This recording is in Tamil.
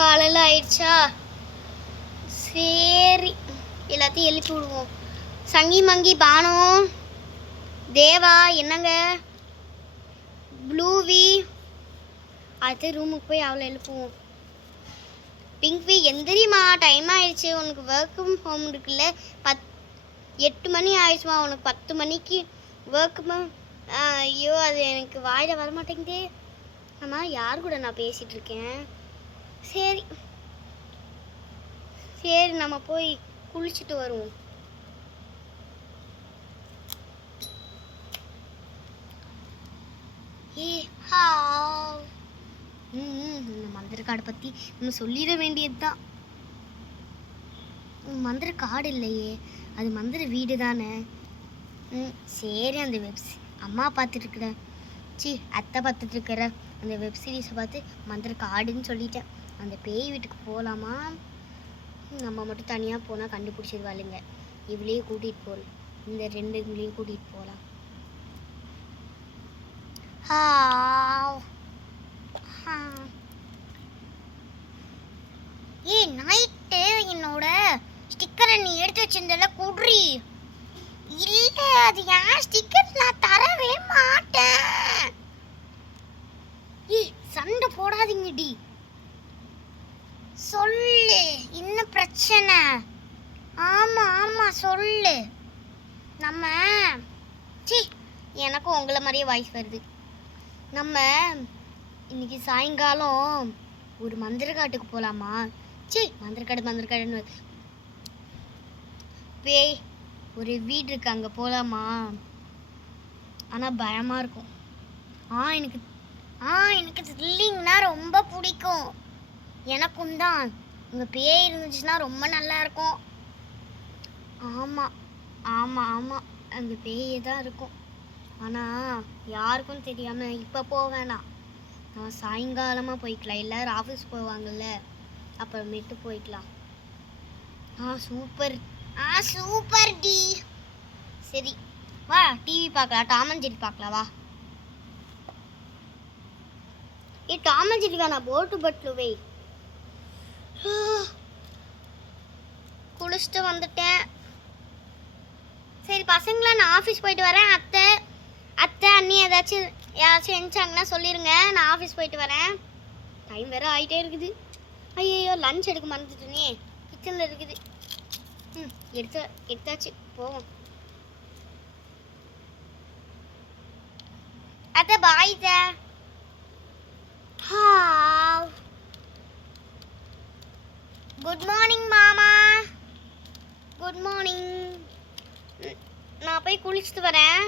காலையில் ஆயிடுச்சா? சரி, எல்லாத்தையும் எழுப்பி விடுவோம். சங்கி மங்கி பானு தேவா என்னங்க, ப்ளூவி அடுத்த ரூமுக்கு போய் அவளை எழுப்புவோம். பிங்க்வி எந்திரிமா, டைம் ஆயிடுச்சு. உனக்கு ஒர்க் ஃப்ரம் ஹோம் இருக்குல்ல, 8 மணி ஆயிடுச்சுமா. உனக்கு 10 மணிக்கு ஒர்க்குமா? ஐயோ, அது எனக்கு வாயில் வரமாட்டேங்குதே. ஆமாம், யார் கூட நான் பேசிகிட்டு இருக்கேன்? சரி சரி, நம்ம போய் குளிச்சுட்டு வருவோம். மந்திர கார்டை பற்றி இன்னும் சொல்லிட வேண்டியது தான். மந்திர கார்டு இல்லையே, அது மந்திர வீடு தானே. சரி, அந்த அம்மா பார்த்துட்ருக்குற அத்தை பார்த்துட்ருக்கிற அந்த வெப் சீரிஸை பார்த்து மந்திர கார்டுன்னு சொல்லிட்டேன். அந்த பேய் வீட்டுக்கு போகலாமா? நம்ம மட்டும் தனியாக போனால் கண்டுபிடிச்சிருவாளுங்க. இவளையே கூட்டிகிட்டு போகலாம், இந்த 2 கூட்டிகிட்டு போகலாம். நைட்டு என்னோட ஸ்டிக்கரை நீ எடுத்து வச்சிருந்தல குட்ரி. இல்லை, அது ஏன் ஸ்டிக்கர், நான் தரவே மாட்டேன். சண்டை போடாதீங்கடி, சொல்லு என்ன பிரச்சனை? ஆமாம் சொல்லு. நம்ம எனக்கும் உங்களை மாதிரியே வாய்ஸ் வருது. நம்ம இன்னைக்கு சாயங்காலம் ஒரு மந்திரக்காட்டுக்கு போகலாமா? மந்திரக்காடுன்னு பேய் ஒரு வீடு இருக்கு, அங்கே போகலாமா? ஆனால் பயமாக இருக்கும். எனக்கு த்ரில்லிங்னா ரொம்ப பிடிக்கும். எனக்கும் தான். இங்கே பேய் இருந்துச்சுன்னா ரொம்ப நல்லா இருக்கும். ஆமாம் அங்கே பேயே தான் இருக்கும். ஆனால் யாருக்கும் தெரியாமல் இப்போ போக வேணாம். நான் சாயங்காலமாக போய்க்கலாம், எல்லோரும் ஆஃபீஸ் போவாங்கல்ல, அப்புறமேட்டு போய்க்கலாம். சூப்பர் டி. சரி வா, டிவி பார்க்கலாம், டாம் அண்ட் ஜெர்ரி பார்க்கலாம் வா. டாம் அண்ட் ஜெர்ரி வேணாம், போட்டு பட்லுவை. குளிச்சுட்டு வந்துட்டேன். சரி பசங்களா, நான் ஆஃபீஸ் போயிட்டு வரேன். அத்தை அண்ணி யாராச்சும் எழுந்தாங்கன்னா சொல்லிடுங்க, நான் ஆஃபீஸ் போயிட்டு வரேன். டைம் வேறு ஆகிட்டே இருக்குது. ஐயோ, லஞ்ச் எடுக்க மறந்துட்டேனே, கிச்சனில் இருக்குது. எடுத்தாச்சு, போவோம். அத்தை பாய். குட் மார்னிங் மாமா. Good morning. நான் போய் குளிச்சுட்டு வரேன்.